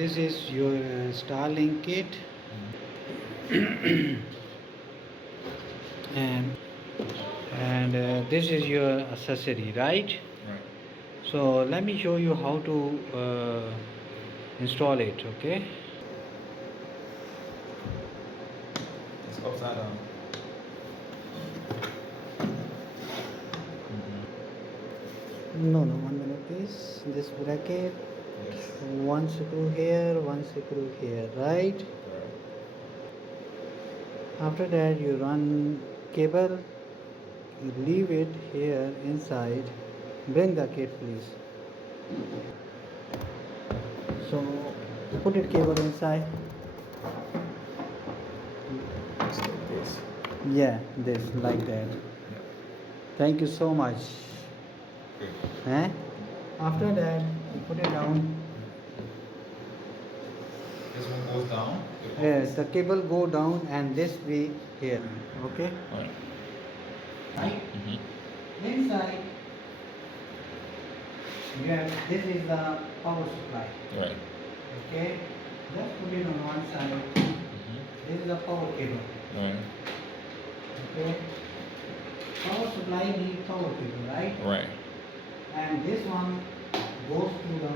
this is your Starlink kit, and this is your accessory, right? Right. So let me show you how to install it. Okay. It's upside down. No, under this bracket. Yes. One screw here, one screw here, right? Correct. After that you run cable, you leave it here inside. Bring the kit please. So put it cable inside. Just like this. Yeah, this like that. Thank you so much. Good. Eh? After that you put it down. This one goes down. Yes, the cable go down and this way here. Okay? Alright. Right? Mm-hmm. Inside you have, this is the power supply. Right. Okay? Just put it on one side. Mm-hmm. This is a power cable. Right. Okay? Power supply needs power cable, right? Right. And this one goes to the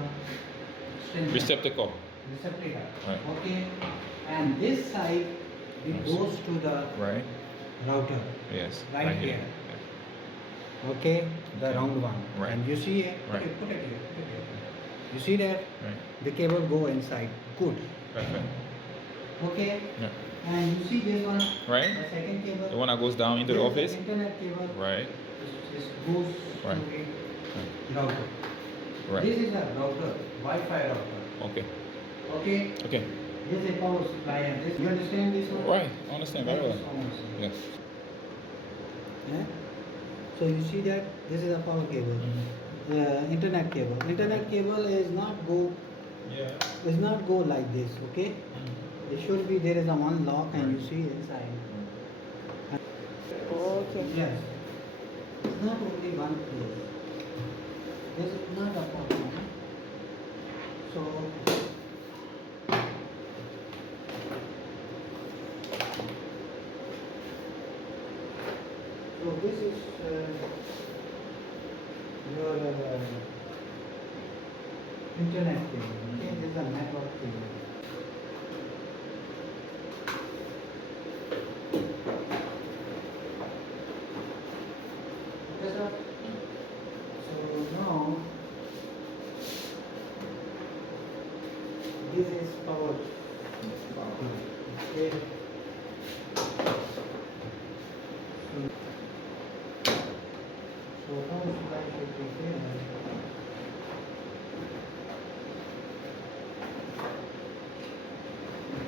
extension. Receptacle. Receptacle. Right. Okay? And this side it Nice. goes to the Right. router. Yes. Right here. Okay? The round one. Right. And you see it? Put Right. it, put it here. Put it here. You see that? Right. The cable go inside. Good. Perfect. Okay? Yeah. And you see this one? Right. The second cable. The one that goes down into the This is office. internet cable. Right. Which goes Right. to the router. Right. This is a router, Wi-Fi router. Okay. Okay? Okay. This is power supply and this. You understand this one? Right. I understand very Thank you well. so much. Yes. Yeah? So you see that this is a power cable. Internet cable. Internet cable is not go like this, okay? It should be there is a one lock and you see inside. Okay. Yes. It's not only one place. This is not a problem. So this is your internet cable. Okay, this is a network cable. Okay, sir. So now this is power plug. Okay. So power supply should be here.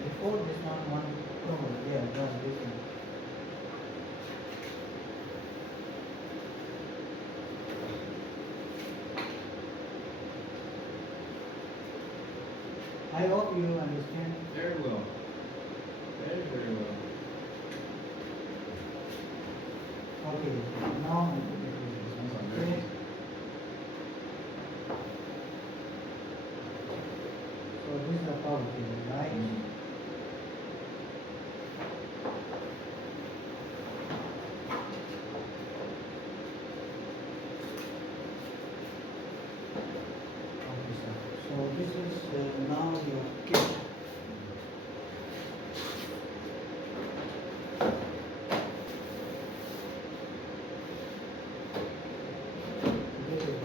Before this one power, yeah, that's this one. I hope you understand. Very well. Very, very well. Okay, now I put it in this one. Okay. So this is a power cable, right? Okay, sir. So this is now your kit. This is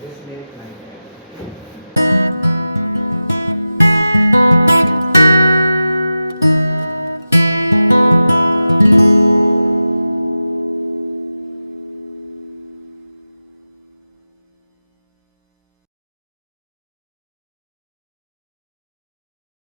this make like that.